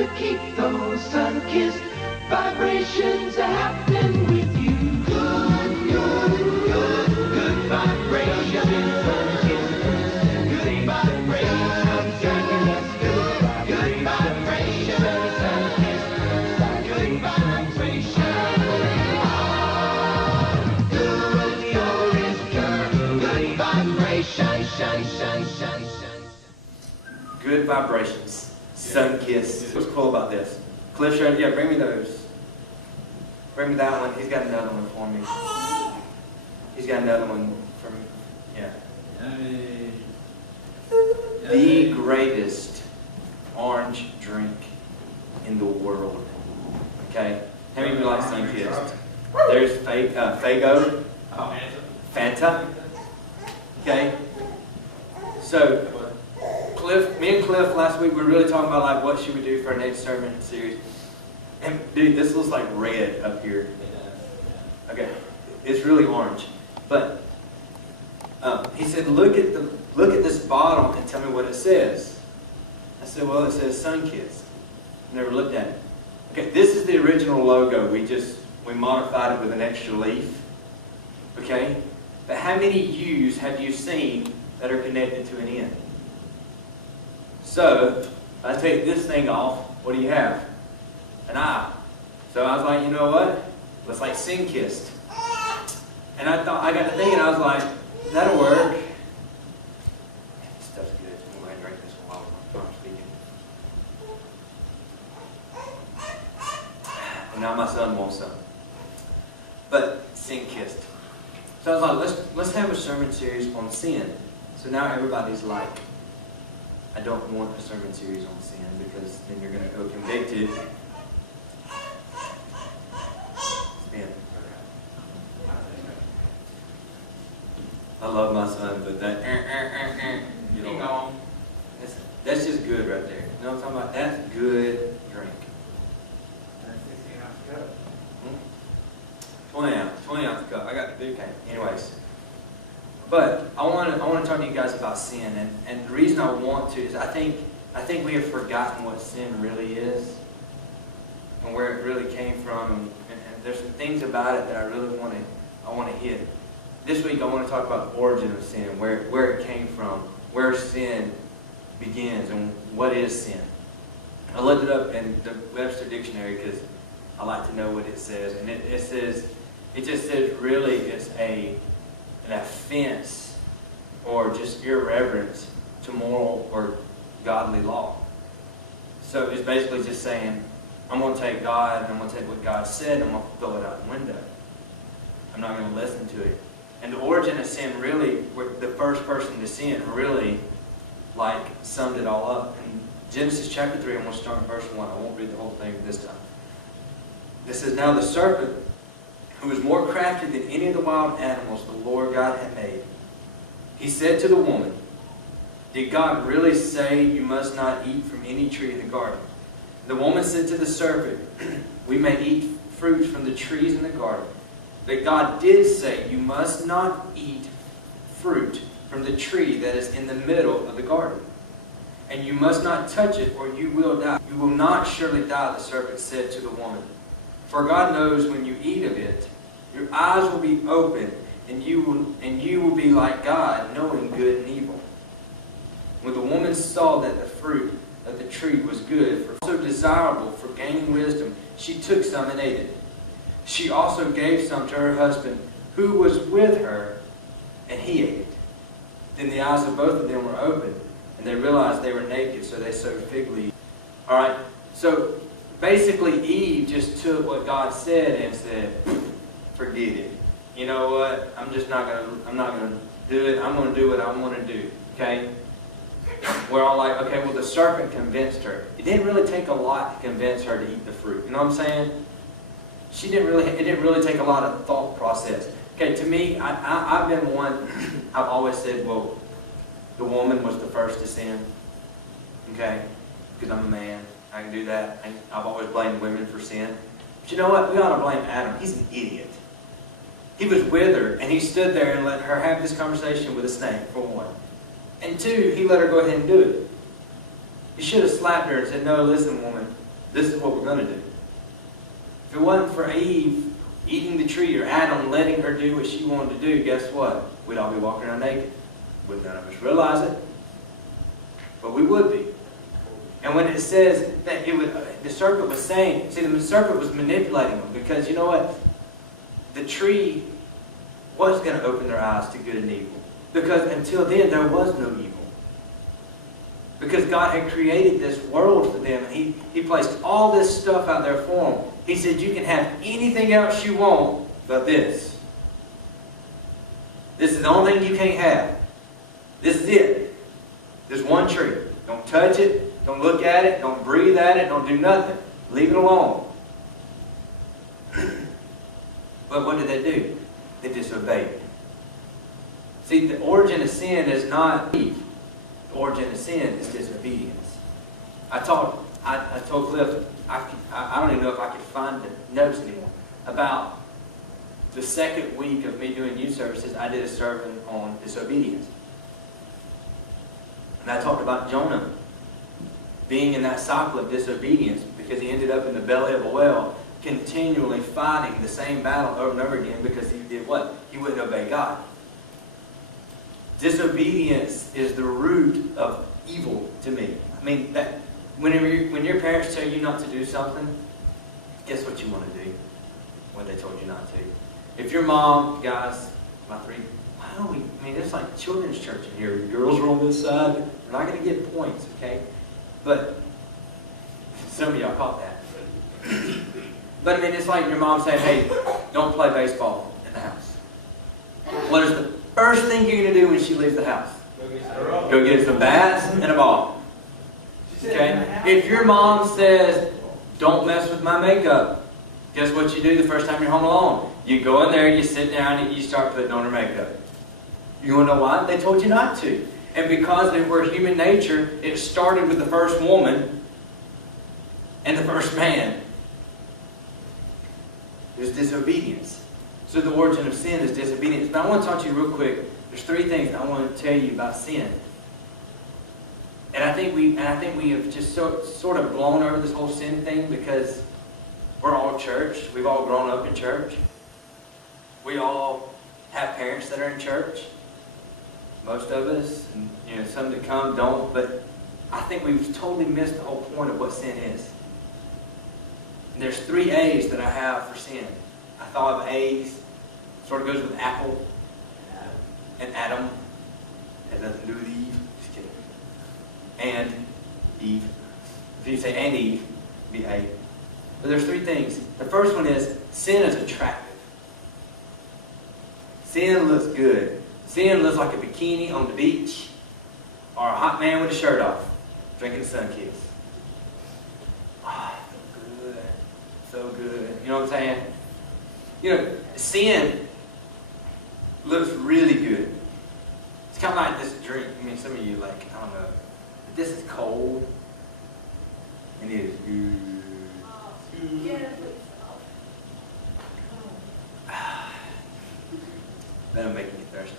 gotta keep those sun-kissed vibrations happening with you. Good, good, good, good vibrations. Sun-kissed, good vibrations. Good vibrations. Sun-kissed, good vibrations. Good vibrations. Good vibrations. Sun-kissed. What's cool about this? Cliff showed, yeah, bring me those. Bring me that one. He's got another one for me. He's got another one for me. Yeah. The greatest orange drink in the world. Okay? How many of you like Sinkist? There's Fago. Fanta. Okay? So, me and Cliff last week, we were really talking about like what should we do for our next sermon series. And dude, this looks like red up here. Okay, it's really orange. But he said, look at this bottle and tell me what it says. I said, well, it says Sinkist. Never looked at it. Okay, this is the original logo. We modified it with an extra leaf. Okay, but how many U's have you seen that are connected to an N? So, if I take this thing off, what do you have? An I. So I was like, you know what? Let's like Sinkist. And I got to thinking, I was like, that'll work. This stuff's good. I'm going to drink this while I'm speaking. And now my son wants some. But Sinkist. So I was like, let's have a sermon series on sin. So now everybody's like, I don't want a sermon series on sin because then you're going to go convicted. Spin. I love my son, but that you know, that's just good right there. You know what I'm talking about? That's good drink. 20 ounce cup. I got the big can. Anyways. But I want to talk to you guys about sin, and the reason I want to is I think we have forgotten what sin really is, and where it really came from, and there's some things about it that I really want to hit. This week I want to talk about the origin of sin, where it came from, where sin begins, and what is sin. I looked it up in the Webster Dictionary because I like to know what it says, and it just says really it's an offense or just irreverence to moral or godly law. So it's basically just saying, I'm going to take God and I'm going to take what God said and I'm going to throw it out the window. I'm not going to listen to it. And the origin of sin really, the first person to sin really like summed it all up. In Genesis chapter 3, I'm going to start in verse 1. I won't read the whole thing this time. It says, now the serpent, who was more crafty than any of the wild animals the Lord God had made, he said to the woman, did God really say you must not eat from any tree in the garden? The woman said to the serpent, we may eat fruit from the trees in the garden. But God did say you must not eat fruit from the tree that is in the middle of the garden. And you must not touch it or you will die. You will not surely die, the serpent said to the woman. For God knows when you eat of it, your eyes will be opened, and you will be like God, knowing good and evil. When the woman saw that the fruit of the tree was good, for also desirable for gaining wisdom, she took some and ate it. She also gave some to her husband, who was with her, and he ate it. Then the eyes of both of them were opened, and they realized they were naked, so they sewed fig leaves. All right, so basically Eve just took what God said and said, forget it. You know what? I'm not gonna do it. I'm gonna do what I want to do. Okay? We're all like, okay, well the serpent convinced her. It didn't really take a lot to convince her to eat the fruit. You know what I'm saying? It didn't really take a lot of thought process. Okay, to me, I've been one, I've always said, well, the woman was the first to sin. Okay? Because I'm a man. I can do that. I've always blamed women for sin. But you know what? We ought to blame Adam. He's an idiot. He was with her, and he stood there and let her have this conversation with a snake, for one. And two, he let her go ahead and do it. He should have slapped her and said, no, listen, woman, this is what we're going to do. If it wasn't for Eve eating the tree or Adam letting her do what she wanted to do, guess what? We'd all be walking around naked. Would none of us realize it? But we would be. And when it says that the serpent was saying, see, the serpent was manipulating them because you know what? The tree was going to open their eyes to good and evil. Because until then, there was no evil. Because God had created this world for them. And He placed all this stuff out there for them. He said, you can have anything else you want but this. This is the only thing you can't have. This is it. There's one tree. Don't touch it. Don't look at it. Don't breathe at it. Don't do nothing. Leave it alone. But what did they do? They disobeyed. See, the origin of sin is not Eve. The origin of sin is disobedience. I told Cliff, I don't even know if I could find the notes anymore, about the second week of me doing youth services, I did a sermon on disobedience. And I talked about Jonah being in that cycle of disobedience because he ended up in the belly of a whale, continually fighting the same battle over and over again because he did what? He wouldn't obey God. Disobedience is the root of evil to me. I mean, that when your parents tell you not to do something, guess what you want to do? What they told you not to. If your mom, guys, my three, it's like children's church in here. The girls are on this side. They're not going to get points, okay? But some of y'all caught that. But I mean, it's like your mom saying, hey, don't play baseball in the house. What is the first thing you're going to do when she leaves the house? Go get some bats and a ball. Okay? If your mom says, don't mess with my makeup, guess what you do the first time you're home alone? You go in there, you sit down, and you start putting on her makeup. You want to know why? They told you not to. And because they were human nature, it started with the first woman and the first man. It was disobedience. So the origin of sin is disobedience. But I want to talk to you real quick. There's three things I want to tell you about sin. And I think we have just sort of blown over this whole sin thing because we're all church. We've all grown up in church. We all have parents that are in church. Most of us, and some that come don't. But I think we've totally missed the whole point of what sin is. And there's 3 A's that I have for sin. I thought of A's. Sort of goes with apple and Adam. Has nothing to do with Eve. Just kidding. And Eve. If you say and Eve, it'd be A. But there's 3 things. The first one is sin is attractive. Sin looks good. Sin looks like a bikini on the beach or a hot man with a shirt off drinking Sinkist. Ah, so good. So good. You know what I'm saying? Sin looks really good. It's kind of like this drink. I mean, some of you I don't know. But this is cold. And it is good. Yeah, That'll make me thirsty.